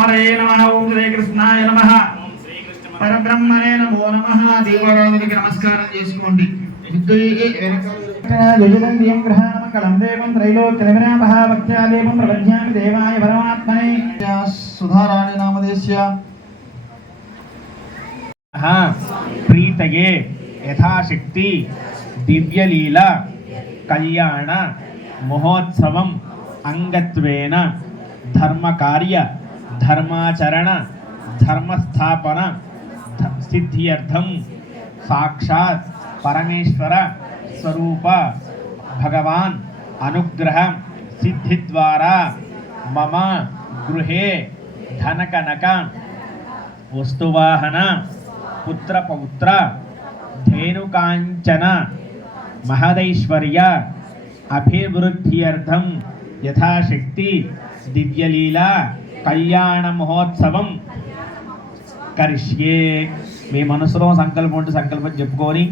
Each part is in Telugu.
హరయే నమః ఓం శ్రీకృష్ణాయ నమః పరబ్రహ్మణే నమో నమః. దీపారాధనకి నమస్కారం చేసుకోండి. యజదంద్యం గ్రహాణమకలం దేవం త్రైలోక్యవిరామః భక్త్యాదేవం ప్రపద్యామి దేవాయ పరమాత్మనే. సుధారాణి నామదేశ్య ప్రీతయే యథాశక్తి దివ్యలీల కళ్యాణ మహోత్సవం అంగత్వేన ధర్మకార్య ధర్మాచరణ ధర్మస్థాపన సిద్ధ్యర్థం సాక్షాత్ పరమేశ్వర స్వరూప భగవాన్ అనుగ్రహ సిద్ధి ద్వారా మమ గృహే ధనకనక వస్తువాహన పుత్ర పౌత్ర ధేనుకాంచన మహదైశ్వర్య అభివృద్ధ్యర్థం యథాశక్తి దివ్యలీలా కళ్యాణ మహోత్సవం కరిష్యే. మీ మనసులో సంకల్పం ఉంటే సంకల్పం చెప్పుకొని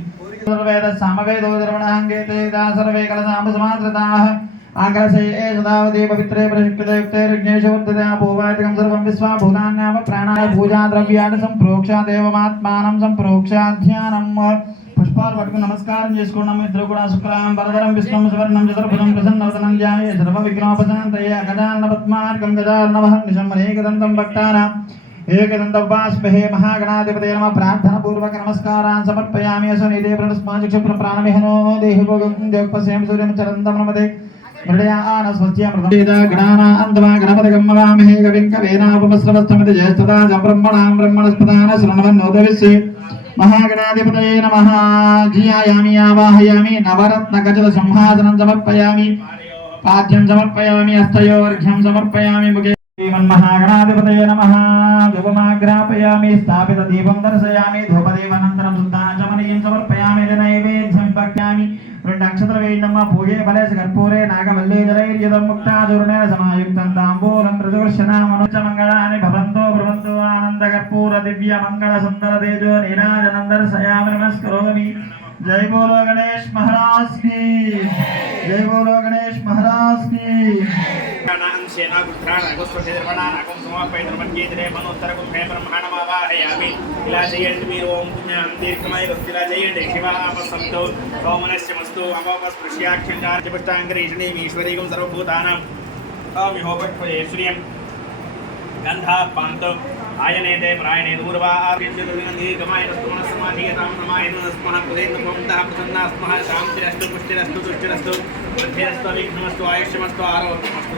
వేద సామవేదో ద్రవణాంగేతే సర్వే కలసామ సమాశ్రితాః ఆకలసే సదావదే పవిత్రే ప్రశిక్షితే యుక్తే రుజ్ఞేశవర్ధతే పూవాదికం సర్వం విశ్వా భూతాన్యామ ప్రాణాయ పూజా ద్రవ్యాన్ని సంప్రోక్ష దేవమాత్మానం సంప్రోక్ష ధ్యానం. పుష్పాలు పట్టుకుని నమస్కారం చేసుకున్నాము. ఇద్దరు కూడా శుక్లాం వరదరం విష్ణుం సువర్ణం చతుర్భుజం ప్రసన్నవదనం ధ్యాయే సర్వ విఘ్నోపశాంతయే గజానన పద్మార్కం గజాననవహర్నిశం అనేకదంతం భక్తానాం ఏకదంతవాస్మహే. మహాగణాధిపతయ నమః. ప్రార్థన పూర్వక నమస్కారాన్ సమర్పయామి. అసనిదే ప్రణస్మాచక్షుప్ర ప్రాణమిహనో దేహి భోగం దేవపశ్యామి సూర్యం చరందం నమదే మృడయాన స్వస్త్యమృత గణానా అంతమా గణపతిగం నమామహే. కవిం కవేనాపమస్రవస్తమితి జ్యేష్ఠరాజం బ్రహ్మణాం బ్రహ్మణస్పదాన శృణవన్నోదవిశ్యే. మహాగణాధిపతయే నమః. జియాయామి ఆవాహయామి. నవరత్న గజల సింహాసనం సమర్పయామి. పాద్యం సమర్పయామి. హస్తయోర్ఘ్యం సమర్పయామి. ముఖే శ్రీమన్మహాగణాధిపతయే నమః. ధూపమాగ్రాపయామి. స్థాపిత దీపం దర్శయామి. ధూపదీపనంతరం శుద్ధాచమనీయం సమర్పయామి. నైవేద్యం పక్యామి. రెండు అక్షతల వేయిందమ్మ. పూజే ఫలేశ కర్పూరే నాగవల్లీజలైర్యదం ముక్తాచూర్ణేన సమాయుక్తం తాంబూలం ప్రదోషణామనుచ మంగళాని భవంతో భ్రవంతో ఆనంద కర్పూర దివ్య మంగళ సుందర తేజో నీరాజనం దర్శయామి. నమస్కరోమి. జై బోలో గణేష్ మహారాజ్ की. జై బోలో గణేష్ మహారాజ్ की. ఆయనేతే ప్రాయణే దూర్వా దీర్ఘమాయనస్తు మనస్సమాధీయతాం నమాయనస్మః కుదేంద్రభవంతః ప్రసన్నాస్మః శాంతిరస్తు పుష్టిరస్తు తుష్టిరస్తు వృద్ధిరస్తు విఘ్నమస్తు ఆయుష్యమస్తు ఆరోగ్యమస్తు.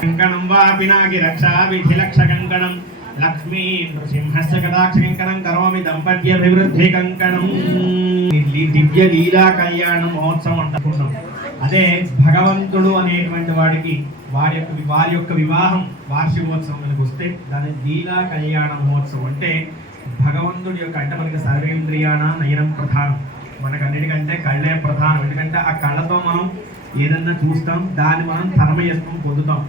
కంకణం వా పినాకి రక్షా విధి లక్ష కంకణం లక్ష్మీ నృసింహస్య కటాక్ష కంకణం కరోమి దంపత్యభివృద్ధి కంకణం. దివ్య లీలా కళ్యాణ మహోత్సవం అంటున్నాం. అదే భగవంతుడు అనేటువంటి వాడికి వారి యొక్క వివాహం వార్షికోత్సవం వస్తే దాని లీలా కళ్యాణ మహోత్సవం అంటే భగవంతుడి యొక్క అంటే మనకి సర్వేంద్రియాణ నయనం ప్రధానం. మనకన్నిటికంటే కళ్ళే ప్రధానం. ఎందుకంటే ఆ కళ్ళతో మనం ఏదన్నా చూస్తాం, దాన్ని మనం తన్మయత్వం పొందుతాం.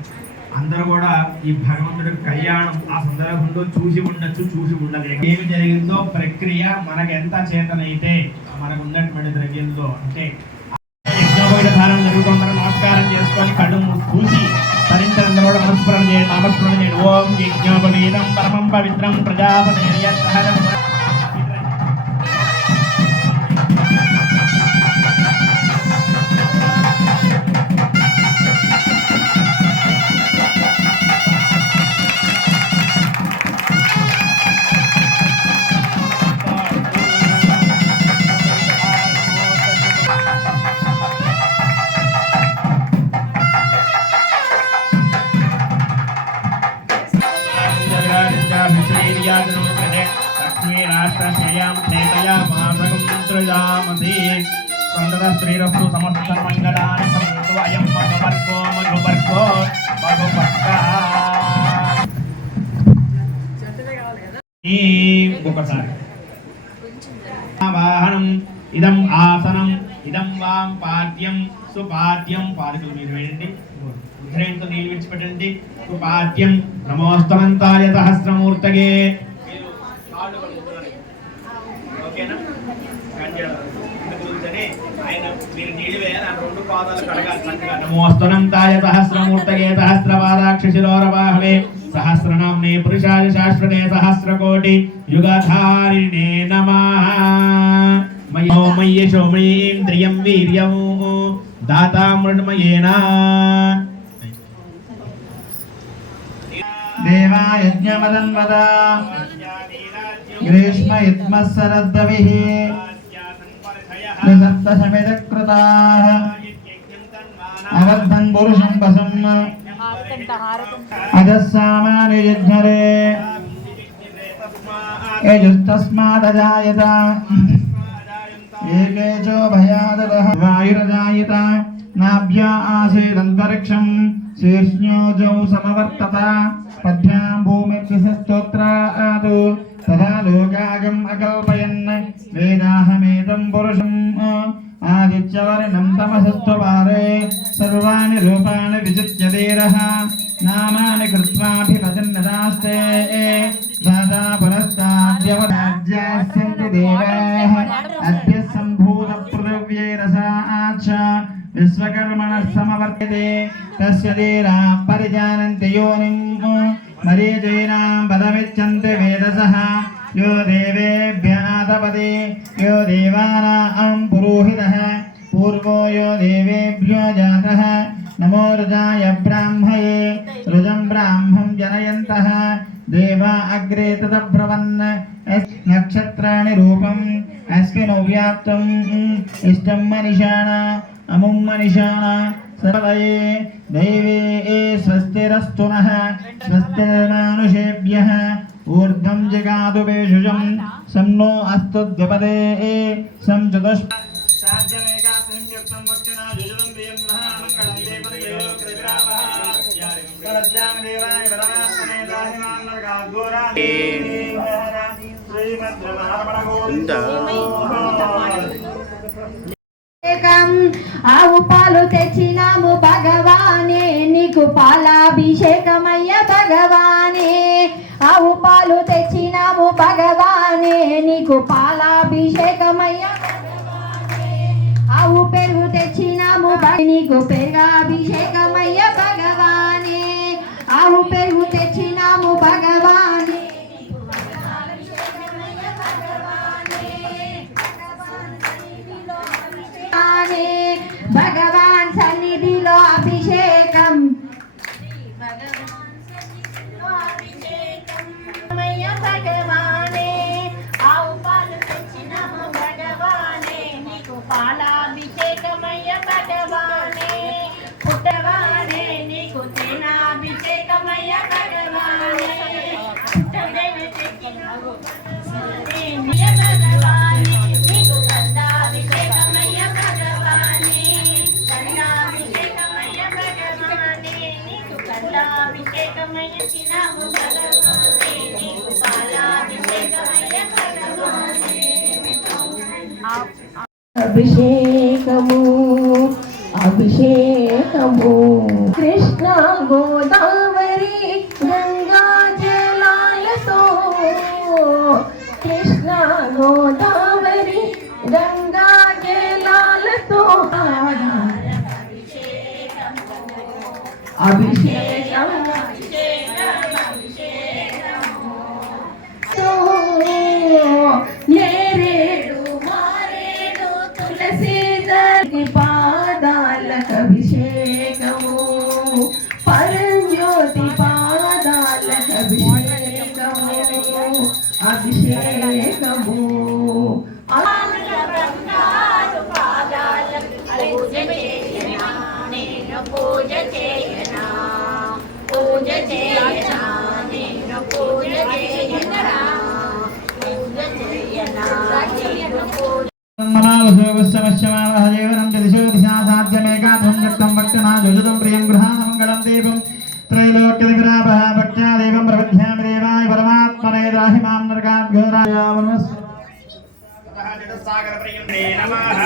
అందరూ కూడా ఈ భగవంతుడి కళ్యాణం ఆ సందర్భంలో చూసి ఉండొచ్చు, చూసి ఉండలేదు. ఏమి జరిగిందో ప్రక్రియ మనకు ఎంత చేతనైతే మనకు ఉన్నటువంటి ద్రవ్యంలో అంటే యజ్ఞోపవిధానం జరుగుతుందని నమస్కారం చేసుకొని కళ్ళు చూసి తరించడం కూడా నమస్కారం చేయండి. ఓం యజ్ఞోపవీతం పరమం పవిత్రం ప్రజాపతి లక్ష్మీ రాష్ట్రశ్రేయాం చేతయా మాసకం త్రయామతి. శ్రీరస్తు సమస్త మంగళాని సంతు అయం మధువర్గో మధువర్గో మధువర్గ. ఒకసారి వాహనం ఇదం ఆసనం ఇదం వాం పాద్యం సుపాద్యం. పాదుకలు మీరు వేయండి. ఉద్రేంతో నీళ్ళు విడిచిపెట్టండి. పాద్యం నమోస్తమంతాయ సహస్రమూర్తగే. ఓకేనా? ఆయన మీరు నీళ్ళు వేయాలి, ఆ రెండు పాదాలు కడగాలి చక్కగా. నమోస్తనంతాయ సహస్రమూర్తగే సహస్రపాదాక్షిశిరోరవాహవే సహస్రనామ్నే పురుషాయ శాశ్వతే సహస్రకోటి యుగధారిణే నమః. మయో మయ్యశో మయేంద్రియం వీర్యం దాతామృణమయేన. దేవాయజ్ఞమదన్వద గ్రీష్మ యుద్మస్సరద్దవిః నిసప్తశమిదకృతాః అవద్ధన్ పురుషం వసం అజస్సామాని యజ్ఞరే యజుస్తస్మాదజాయత ఏకేచో భయాదతః వాయురజాయత నాభ్యా ఆసీదంతరిక్షం శీర్ష్ణ్యోజౌ సమవర్తత పద్భ్యాం భూమిర్దిశస్తోత్రాదు తథా లోకాగం అకల్పయన్ వేదాహమేతం పురుషం ఆదిత్యవర్ణం తమసస్త్వపారే సర్వాణి రూపాణి విజిత్య ధీరః నామాని కృత్వాభివదన్నదాస్తే దాతా పురస్తాద్యవరాజ్యాస్యంతి దేవాః అద్య సంభూత పృథివ్యై రసాచ్చ విశ్వకర్మణః సమవర్తతే తస్య ధీరా పరిజానంతి యోనిం మరీచీనాం పదమిచ్చన్తి వేదసః यो देवेभ्यादपदे यो देवानां पुरोहितः पूर्वो यो देवेभ्यो जातः नमो रुजाय ब्राह्मये रुजं ब्राह्मं जनयन्तः देवा अग्रे तदब्रवन् नक्षत्राणि रूपम् अस्मिन् व्याप्तम् इष्टं मनिषाण अमुं मनिषाण सर्वये दैवे स्वस्तिरस्तु नः स्वस्तिर्मानुषेभ्यः ऊर्ध्वं जगातु भेषजं सं नो अस्तु द्विपदे सं चतुष् ఆవు పాలు తెచ్చినాము భగవానే నీకు పాలాభిషేకమయ్య భగవానే ఆవు పాలు తెచ్చినాము భగవానే నీకు పాలాభిషేకమయ్య ఆవు పెరుగు తెచ్చినాము నీకు పెరుగాభిషేకమయ్య భగవానే ఆవు పెరుగు తెచ్చినాము భగవానే భగవాన్ సన్నిధిలో అభిషేకం భగవానే ఆవు పాలు తెచ్చినాము భగవానే నీకు పాలాభిషేకమయ్య భగవానే పుట్టవానే నీకు తేనాభిషేకమయ్య భగవానే పుట్టదేవి తెచ్చినాము భగవానే నీకు గంధాభిషేకమయ్య భగవానే గంధాభిషేకమయ్య భగవానే నీకు గంధాభిషేకమయ్య చిన్నాము భగవానే నీకు పాలాభిషేకమయ్య భగవానే అభిషేకము అభిషేకము కృష్ణ గోదావరి గంగా జలాలతో కృష్ణ గోదావరి గంగా జలాలతో అభిషేకం నేరేడు మారేడు తులసీదరి పాదాలకు అభిషేకము పరంజ్యోతి పాదాలకు అభిషేకము అభిషేకము పూజ చేయనా పూజ చేయనా నేను పూజ చేయనా పూజ చేయనా మనావసోగస్సమశ్యమావహ జీవనం దిశో దిశా సాధ్యమేకాధం నక్తం భక్తనా జుజుతం ప్రియం గృహానమంగళం దేవం త్రైలోక్యవిరాపః భక్త్యా దేవం ప్రపద్ధ్యామి దేవాయ పరమాత్మనే ద్రాహి మాం నరకాద్ ఘోరాయ వనమస్ సాగర ప్రియం నమః.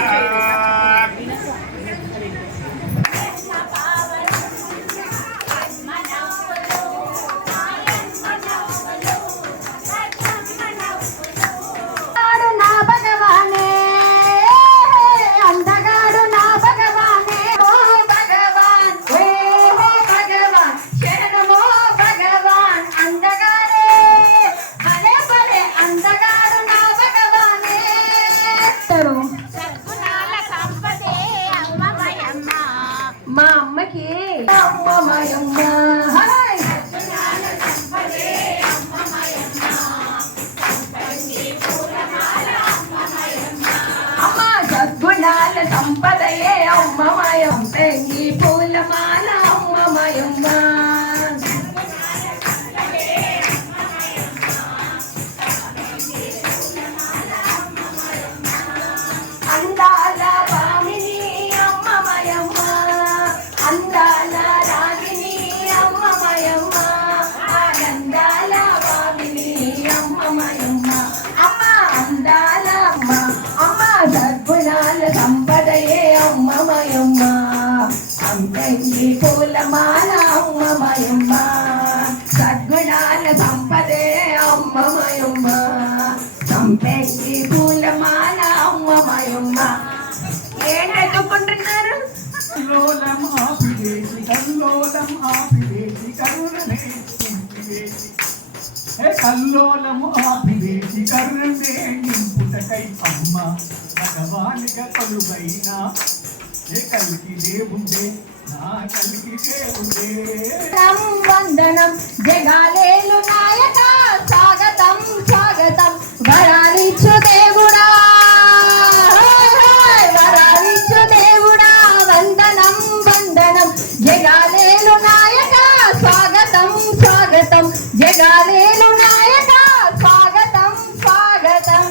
సంపెంగి పూలమాల అమ్మ మయమ్మ సద్గుణాల సంపదే అమ్మ మయమ్మ సంపెంగి పూలమాల అమ్మ మయమ్మ ఏంటనుకుంటున్నారు కల్లోలం ఆపివేసి కల్లోలం ఆపివేసి కరుణనే నింపివేసి కల్లోలము ఆపివేసి కరుణనే నింపుటకై అమ్మ భగవానిగా కొలువైనా కలికి దేవుండే నా కలికి దేవుండే వందనం జగాలేలు నాయక స్వాగతం స్వాగతం వరాలిచ్చు దేవుడా వరాలిచ్చు దేవుడా వందనం వందనం జగాలేలు నాయక స్వాగతం స్వాగతం జగాలేలు నాయక స్వాగతం స్వాగతం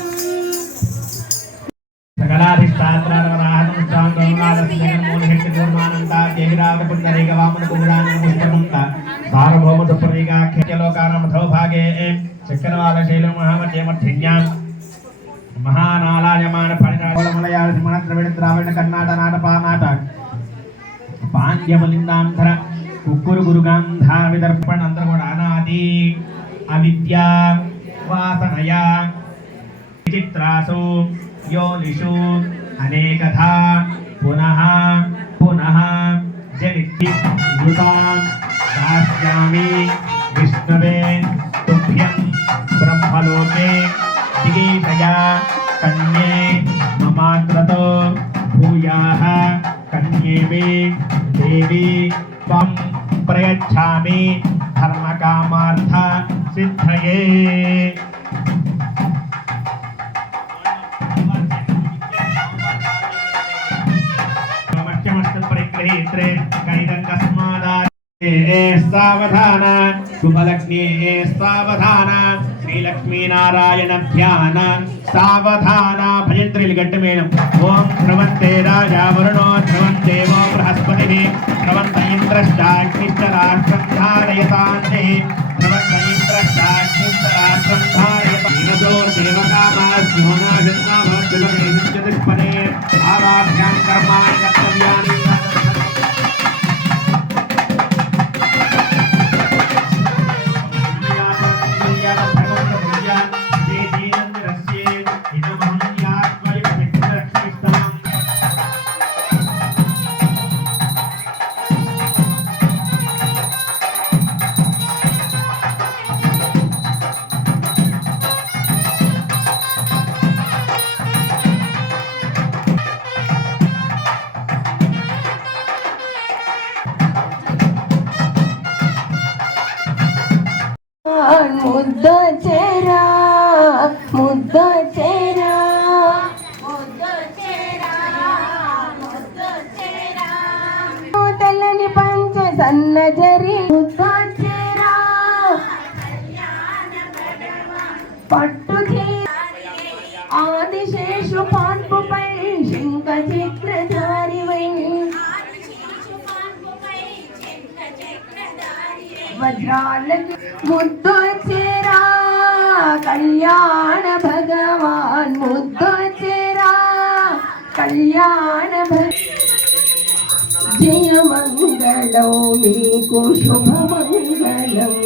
మహానాళాయమాన మలయాళ ద్రవిడ ద్రావిడ కర్ణాట నాటపానాట పాండ్యమలిందాంధ్ర కుక్కురు గురుగాంధార విదర్పణ అందరూ కూడా అనాది అవిద్య వాసనయ విచిత్రాసు యోనిషు అనేకథా పునః పునః జనిత్తి యుతాం దాస్యామి విష్ణవే తుభ్యం బ్రహ్మలోకే దిగీషయా కన్యే మమాగ్రతో భూయాః కన్యేమే దేవి త్వం ప్రయచ్ఛామి ధర్మకామార్థ సిద్ధయే సావధాన శుభలక్ష్మీ సావధాన శ్రీలక్ష్మీ నారాయణ ధ్యాన సావధాన భజంత్రిలు గట్టి మేళం ఓం ధ్రువంతే రాజా వరుణో ధ్రువందేవో బృహస్పతి ధ్రువంత ఇంద్రశ్చాగ్నిశ్చ రాష్ట్రం ధారయతాన్నే ధ్రువంత ఇంద్రశ్చాగ్నిశ్చ రాష్ట్రం ధారయతో దేవకామాస్యోనాశిష్పదే భావాభ్యాం కర్మాణి కర్తవ్యాని ముద్ద చేరా ముద్ద చేరా ముద్ద చేరా ముద్ద చేరా తెల్లని పంచ సన్నజరి ముద్ద చేరా పట్టు ఆదిశేషు పాన్పుపై శంఖ చక్రధారివై వజ్రాలకి ముద్దొచ్చేరా కళ్యాణ భగవాన్ ముద్దొచ్చేరా కళ్యాణ జయ మంగళం మీకు శుభమంగళం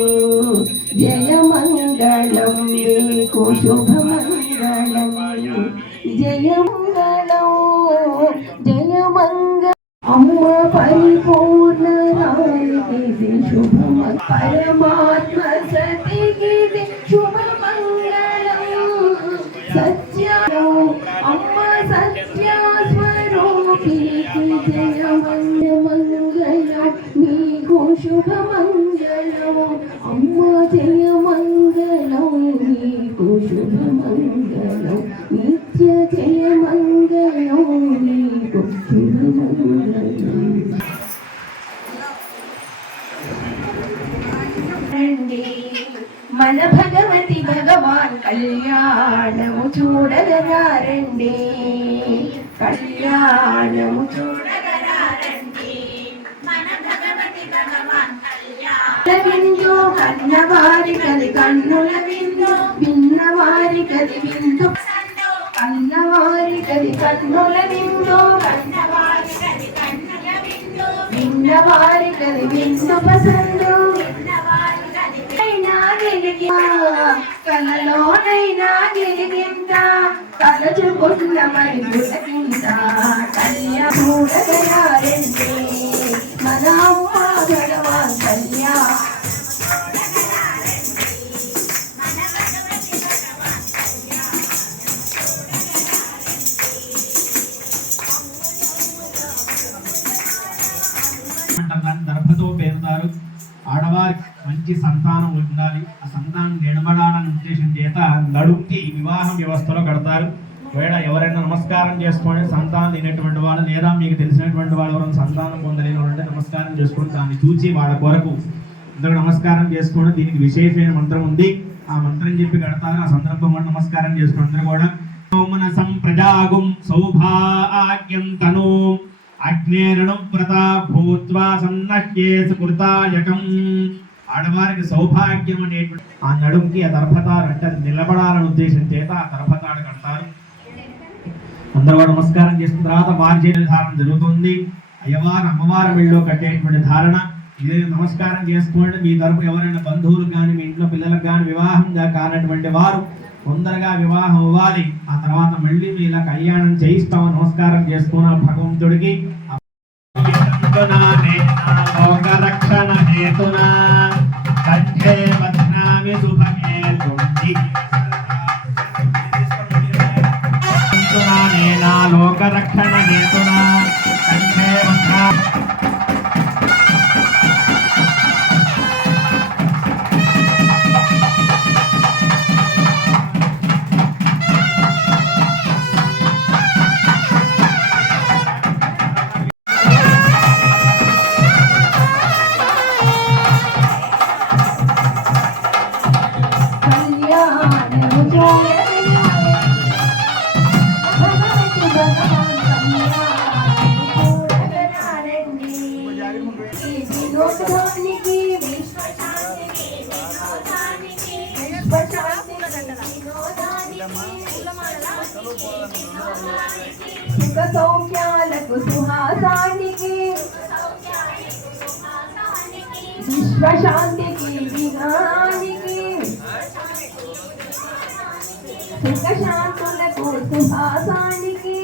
జయ మంగళం మీకు శుభమంగళం జయ మంగళం జయ మంగళం అమ్మ పరిపూర్ణ రాయికి శుభమ పరమాత్మ సతికి శుభమంగళం సత్యం అమ్మ సత్య స్వరూపికి జయ మంగళం మీకు శుభమంగళం అమ్మ జయ మంగళం మీకు శుభమంగళం నిత్య జయ మంగళం మీకు శుభమంగళం మన భగవతి భగవాన్ కళ్యాణము చూడగరారండి కళ్యాణము చూడగరారండి మన భగవతి భగవాన్ విందు కన్నవారి కది కన్నుల విందు విన్నవారి కది విందు కన్నవారి కది కన్నుల విందు కన్నవారి కది కన్నుల విందు విన్నవారి శుభసందు కలలోనైనా గిరిగింత కలచుకున్న మరి పులకింత కళ్యా చూడగలారండి మన అమ్మ భగవాన్ కళ్యా దర్భతో పేరుతారు. ఆడవారికి మంచి సంతానం ఉండాలి, ఆ సంతానం నిలబడాలనే ఉద్దేశం చేత నడుంకి వివాహ వ్యవస్థలో కడతారు. ఒకవేళ ఎవరైనా నమస్కారం చేసుకొని సంతానం లేనటువంటి వాళ్ళు లేదా మీకు తెలిసినటువంటి వాళ్ళు ఎవరైనా సంతానం పొందలేని వాళ్ళంటే నమస్కారం చేసుకొని దాన్ని చూచి వాళ్ళ కొరకు అందరూ నమస్కారం చేసుకోవడం దీనికి విశేషమైన మంత్రం ఉంది. ఆ మంత్రం చెప్పి కడతారు. ఆ సందర్భంలో నమస్కారం చేసుకుని అందరూ కూడా మనసం ప్రజాగుం సౌభాగ్యం తను అగ్నేరణువ్రత భూత్వా సన్నహ్యే సుకృతాయకం. ఆడవారికి సౌభాగ్యం అనేటువంటి ఆ నడుంకి ఆ దర్భతాడు అంటే నిలబడాలనే ఉద్దేశం చేత ఆ దర్భతాడు కడతారు. అందరూ కూడా నమస్కారం చేసిన తర్వాత వారి ధారణ జరుగుతుంది. అయ్యవారు అమ్మవారి మెళ్ళలో కట్టేటువంటి ధారణ ఇదే. నమస్కారం చేసుకోండి. మీ తరపు ఎవరైనా బంధువులు కానీ మీ ఇంట్లో పిల్లలకు కానీ వివాహంగా కానటువంటి వారు తొందరగా వివాహం అవ్వాలి. ఆ తర్వాత మళ్ళీ మీ ఇలా కళ్యాణం చేయిస్తాం. నమస్కారం చేసుకున్న భగవంతుడికి రక్షణ హేతునా కంఠే బధ్నామి శుభగే తుండి లోక రక్షణ హేతునా కంఠే సుఖ సౌఖ్యాలకు సుహాసానికి విశ్వశాంతికి విఘానికి సుఖ శాంతులకు సుహాసానికి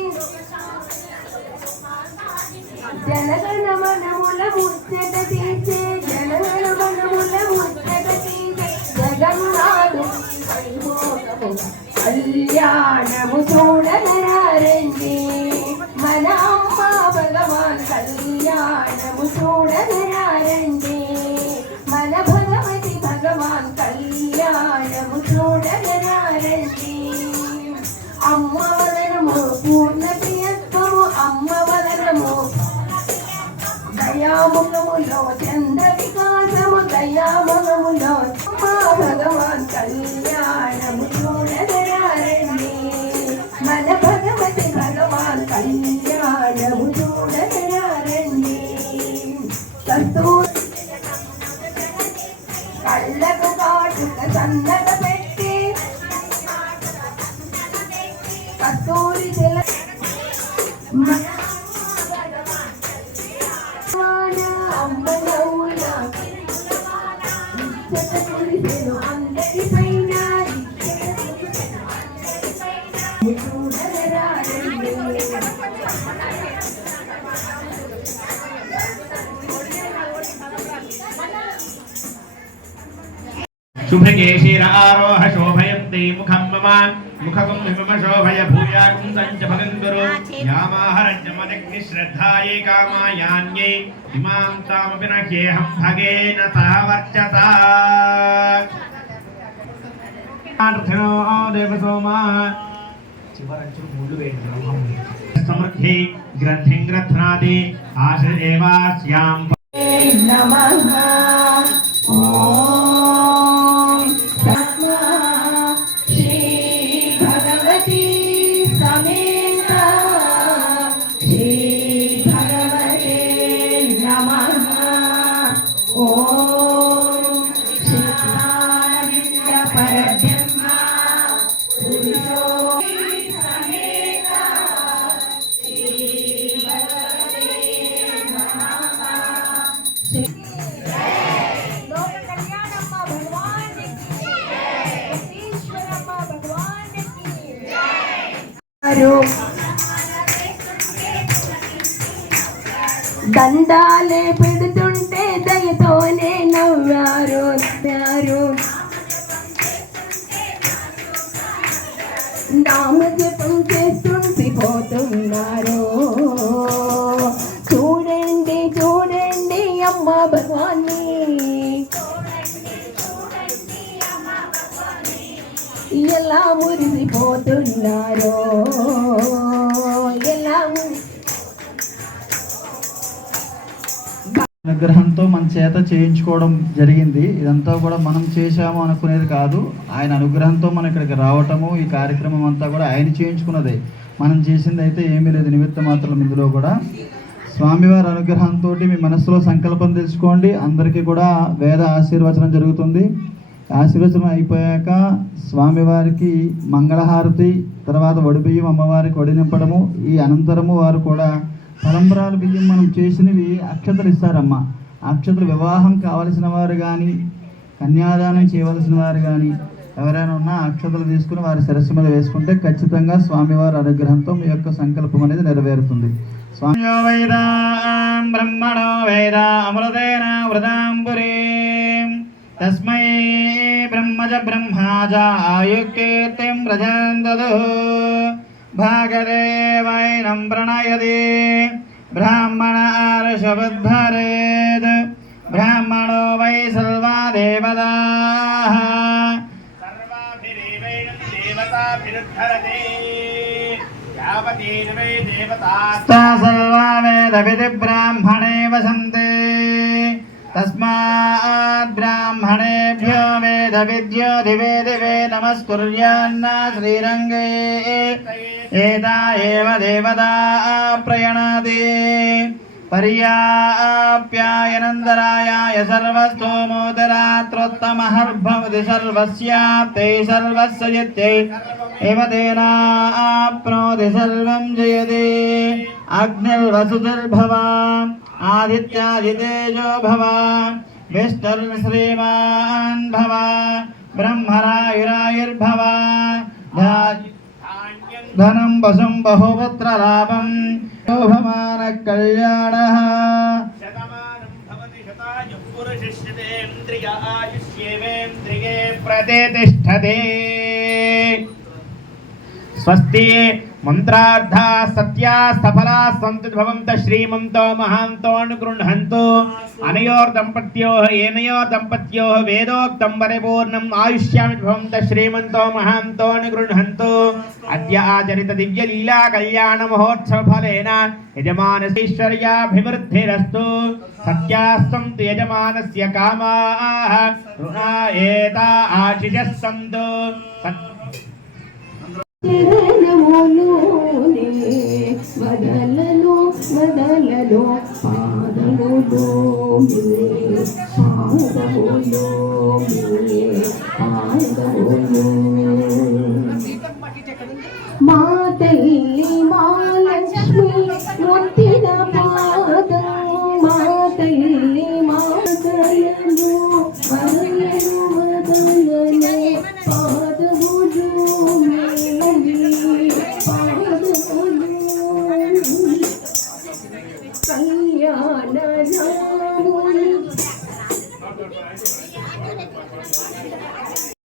జనగణమనముల ముచ్చట తీసే జనగణమనముల ముచ్చట తీసే జగన్నాథు కళ్యాణము చూడగరారండి మన అమ్మ భగవాన్ కళ్యాణము చూడగరారండి మన భగవతి భగవాన్ కళ్యాణము చూడగరారండి. అమ్మ వదనము పూర్ణ ప్రియత్వము అమ్మ వదనము దయాముఖములో చంద్ర వికాసము దయాముఖములో భగవాన్ కళ్యాణము చూడగరారండి మన భగవతి భగవాన్ కళ్యాణము చూడగరారండి. కళ్ళకు కాటుక సన్నగ పెట్టి కస్తూరి తెల అమ్మ నవ్వులా కురిసెను అందరి పైన చూడగరారండి. శుభకేశిర ఆరోహ శోభయంతే ముఖం మమ ముఖకం మమ శోభయ భూయాకుం సంచ భగంతురు యామాహరజ్యమదగ్ని శ్రద్ధాయే కామాయాన్యే ఇమాం తామపి నహ్యేహం భగేన సహ వర్చసా. దేవసోమా చివరంచులు మూడు వేయండి. సమృద్ధి గ్రంథిం గ్రథ్నాది ఆశదేవాస్యాం నమః. ఓం శ్రీ భగవతి సమేత శ్రీ భగవతే నమః. ఓం శ్రీకార్య పరబ్రహ్మ పురుషో సమేత శ్రీ భగవతే నమః. దండాలే పెడుతుంటే దయతోనే నవ్వారు. నామజపం చేస్తుంటే పోతున్నారు. చూడండి చూడండి అమ్మ భగవాన్ని, ఎలా మురిసిపోతున్నారో, ఎలా అనుగ్రహంతో మన చేత చేయించుకోవడం జరిగింది. ఇదంతా కూడా మనం చేశాము అనుకునేది కాదు. ఆయన అనుగ్రహంతో మనం ఇక్కడికి రావటము, ఈ కార్యక్రమం అంతా కూడా ఆయన చేయించుకున్నదే. మనం చేసింది అయితే ఏమీ లేదు, నిమిత్త మాత్రం. ఇందులో కూడా స్వామివారి అనుగ్రహంతో మీ మనసులో సంకల్పం తెలుసుకోండి. అందరికీ కూడా వేద ఆశీర్వచనం జరుగుతుంది. ఆశీర్వచనం అయిపోయాక స్వామివారికి మంగళహారతి, తర్వాత వడిబియ్యం అమ్మవారికి వడి నింపడము. ఈ అనంతరము వారు కూడా తలంబ్రాల బియ్యం మనం చేసినవి అక్షతలు ఇస్తారమ్మ. అక్షతలు వివాహం కావలసిన వారు కానీ, కన్యాదానం చేయవలసిన వారు కానీ ఎవరైనా ఉన్నా అక్షతలు తీసుకుని వారి శిరస్సు మీద వేసుకుంటే ఖచ్చితంగా స్వామివారి అనుగ్రహంతో మీ యొక్క సంకల్పం అనేది నెరవేరుతుంది. స్వామి బ్రహ్మణో వేద అమృతేన వృతాంబురీ తస్మై బ్రహ్మజ బ్రహ్మాజ ఆయుకీర్తిం ప్రజందదు భాగదేవైనం ప్రణయది బ్రాహ్మణ ఆర్షవద్భరేద్ బ్రాహ్మణో వై సర్వా దేవతాః సర్వాభిరేవైనం దేవతాభిరుద్ధరతే యావతేన వై దేవతాస్తా సర్వా వేదవిది బ్రాహ్మణే వసంతే తస్మాత్ బ్రాహ్మణేభ్యో వేద విద్యో దివే దివే నమస్కుర్యాన్న శ్రీరంగే ఏతా ఏవ దేవతా ప్రయణాతి పర్యాప్యాయనందరాయాయ సర్వస్తోమోదరాత్రోత్తమహర్భవతి సర్వస్యాప్తే సర్వస్య జిత్తే ఏవ తేనాప్నోతి సర్వం జయతే అగ్నిర్వసుతిర్భవ ఆదిత్యాదితేజో భవ విష్ణుర్శ్రీమాన్ భవ బ్రహ్మరాయురాయుర్భవ ధనం వశం బహుపుత్రలాభం శోభమాన కళ్యాణ శతమానం భవతి శతాయుః పురుషస్యేంద్రియ ఆయుష్యేవేంద్రియే ప్రతిష్టతే. స్వస్తి మంత్రార్థా సత్యా సఫలా సంతు భవంత శ్రీమంతో మహాంతో అనుగృహంతు అనయోర్ దంపత్యో ఏనయోర్ దంపత్యో వేదోక్తం పరిపూర్ణం ఆయుష్యామి భవంత శ్రీమంతో మహాంతో అనుగృహంతు. అద్య ఆచరిత దివ్య లీలా కళ్యాణ మహోత్సవ ఫలేన యజమానస్యైశ్వర్యాభివృద్ధిరస్తు. సత్యాస్సంతు యజమానస్య కామాః రుణా ఏతా ఆశిషః సంతు. వదలను వదలను పాదములో పాదములో